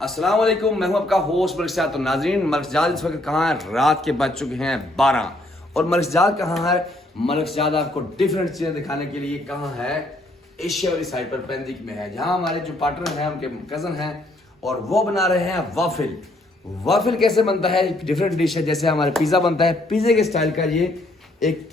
अस्सलाम वालेकुम, मैं हूं आपका होस्ट मलकजाद। तो नाजरीन, मलकजाद इस वक्त कहाँ है? रात के बज चुके हैं 12 और मलकजाद कहाँ है? मलकजाद आपको डिफरेंट चीज़ें दिखाने के लिए कहाँ है? एशिया वाली साइड पर पेंदिक में है, जहाँ हमारे जो पार्टनर हैं उनके कज़न हैं और वो बना रहे हैं वाफिल। वाफिल कैसे बनता है? एक डिफरेंट डिश है, जैसे हमारे पिज़्ज़ा बनता है, पिज़्ज़े के स्टाइल का ये एक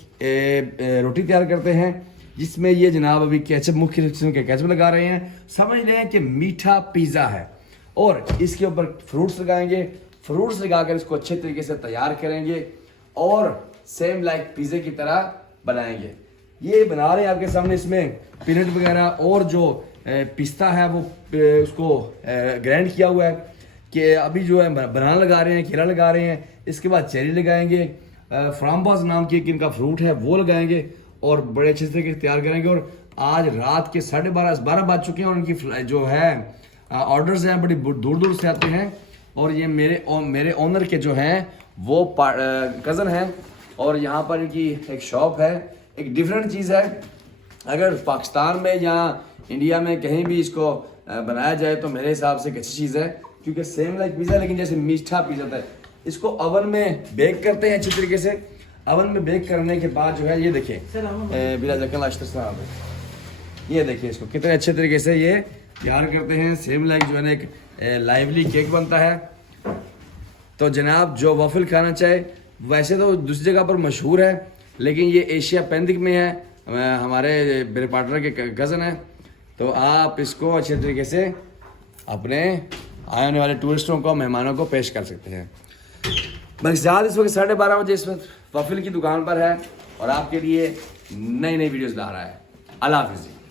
रोटी तैयार करते हैं, जिसमें ये जनाब अभी केचप, मुख्य किस्म के केचप लगा रहे हैं। समझ लें कि मीठा पिज़्ज़ा है और इसके ऊपर फ्रूट्स लगाएंगे। फ्रूट्स लगाकर इसको अच्छे तरीके से तैयार करेंगे और सेम लाइक पिज़्ज़े की तरह बनाएंगे। ये बना रहे हैं आपके सामने, इसमें पीनट वगैरह और जो पिस्ता है वो उसको ग्राइंड किया हुआ है कि अभी जो है बनाना लगा रहे हैं, खीरा लगा रहे हैं, इसके बाद चेरी लगाएंगे, फ्राम्बाज नाम की इनका फ्रूट है वो लगाएंगे और बड़े अच्छे तरीके से तैयार करेंगे। और आज रात के 12:30 बज चुके हैं और उनकी जो है ऑर्डर्स हैं बड़ी दूर दूर से आते हैं। और ये मेरे ओनर के जो हैं वो कज़न हैं और यहाँ पर इनकी एक शॉप है। एक डिफरेंट चीज़ है, अगर पाकिस्तान में या इंडिया में कहीं भी इसको बनाया जाए तो मेरे हिसाब से एक अच्छी चीज़ है, क्योंकि सेम लाइक पिज़्ज़ा लेकिन जैसे मीठा पिज़्ज़ा होता है। इसको ओवन में बेक करते हैं अच्छी तरीके से। ओवन में बेक करने के बाद जो है ये देखिए ये देखिए इसको कितने अच्छे तरीके से ये तैयार करते हैं। सेम लाइक जो है ना एक लाइवली केक बनता है। तो जनाब जो वाफिल खाना चाहे, वैसे तो दूसरी जगह पर मशहूर है लेकिन ये एशिया पेंदिक में है, हमारे मेरे पार्टनर के कज़न है। तो आप इसको अच्छे तरीके से अपने आने वाले टूरिस्टों को, मेहमानों को पेश कर सकते हैं। मलकजाद इस वक्त 12:30 बजे इस वक्त वाफिल की दुकान पर है और आपके लिए नई नई वीडियोस ला रहा है। अल्लाह हाफ़िज़।